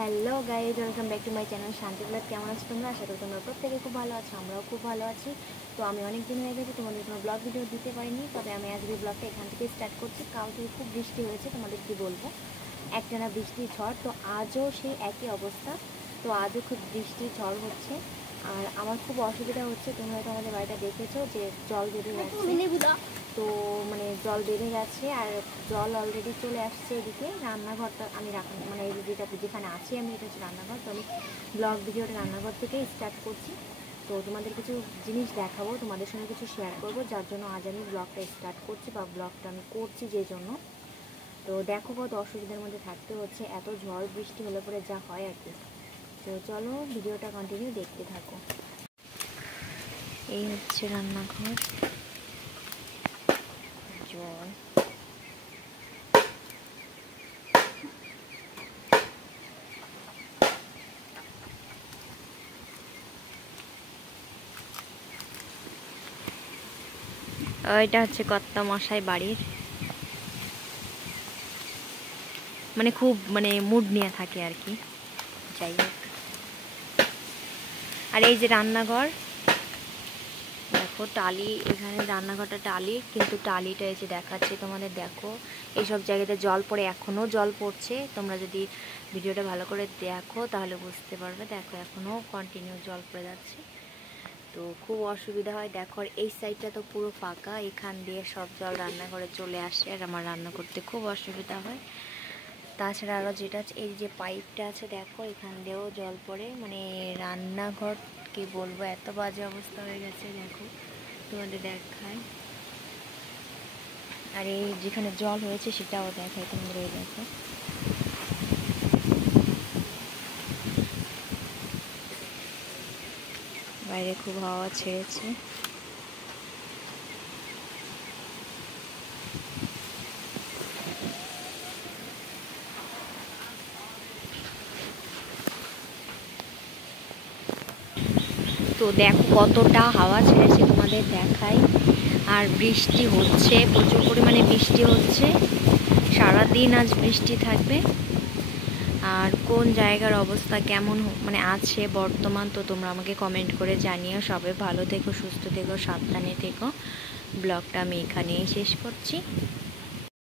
Hello guys, welcome back to my channel শান্তি blog. কেমন আছো তোমরা? আশা করি তোমরা প্রত্যেকে খুব ভালো আছো, আমরাও খুব ভালো আছি। তো আমি অনেক দিন হয়ে গেছে তোমাদের কোনো ব্লগ ভিডিও দিতে পারিনি, তবে আমি আজকে ব্লগটা এখান থেকে স্টার্ট করছি। কালকে খুব বৃষ্টি হয়েছে, তোমাদের কি বলবো, একটানা বৃষ্টি ঝড়। তো আজও সেই একই অবস্থা, তো আজও খুব বৃষ্টি ঝড় হচ্ছে। আর আমার খুব অসুবিধা হচ্ছে, তোমরা হয়তো আমাদের বাড়িটা দেখেছো যে জল বেঁধে যাচ্ছে। তো মানে জল বেঁধে গেছে আর জল অলরেডি চলে আসছে এদিকে। রান্নাঘরটা আমি মানে এই যেখানে আছি আমি, এটা হচ্ছে রান্নাঘর। তো আমি ব্লগ ভিডিওটা রান্নাঘর থেকে স্টার্ট করছি। তো তোমাদের কিছু জিনিস দেখাবো, তোমাদের সঙ্গে কিছু শেয়ার করবো, যার জন্য আজ আমি ব্লগটা স্টার্ট করছি বা ব্লগটা আমি করছি যে জন্য। তো দেখো কত অসুবিধার মধ্যে থাকতে হচ্ছে, এত ঝড় বৃষ্টি হলে পরে যা হয় আর কি। তো চলো ভিডিওটা কন্টিনিউ দেখতে থাকো। এই হচ্ছে রান্নাঘর, জল। এটা হচ্ছে কর্তা মশাই বাড়ির, মানে খুব মানে মুড নিয়ে থাকে আর কি, যাই হোক। আর এই যে রান্নাঘর, দেখো টালি, এখানে রান্নাঘরটা টালি, কিন্তু টালিটা এই যে দেখাচ্ছে তোমাদের, দেখো এইসব জায়গাতে জল পড়ে, এখনও জল পড়ছে। তোমরা যদি ভিডিওটা ভালো করে দেখো তাহলে বুঝতে পারবে। দেখো এখনও কন্টিনিউ জল পড়ে যাচ্ছে, তো খুব অসুবিধা হয়। দেখো এই সাইডটা তো পুরো ফাঁকা, এখান দিয়ে সব জল রান্নাঘরে চলে আসে আর আমার রান্না করতে খুব অসুবিধা হয়। তাছাড়া আরও যেটা আছে, এই যে পাইপটা আছে দেখো, এখান দিয়েও জল পড়ে। মানে রান্নাঘর কি বলবো, এত বাজে অবস্থা হয়ে গেছে। দেখো তোমাদের দেখায়, আর এই যেখানে জল হয়েছে সেটাও দেখায় তোমাদের। এই দেখো, বাইরে খুব হাওয়া ছেড়েছে। তো দেখো কতটা হাওয়া ছেড়েছে তোমাদের দেখাই। আর বৃষ্টি হচ্ছে, প্রচুর পরিমাণে বৃষ্টি হচ্ছে, সারাদিন আজ বৃষ্টি থাকবে। আর কোন জায়গার অবস্থা কেমন মানে আছে বর্তমান, তো তোমরা আমাকে কমেন্ট করে জানিও। সবাই ভালো থেকো, সুস্থ থেকো, সাবধানে থেকো। ব্লগটা আমি এখানেই শেষ করছি।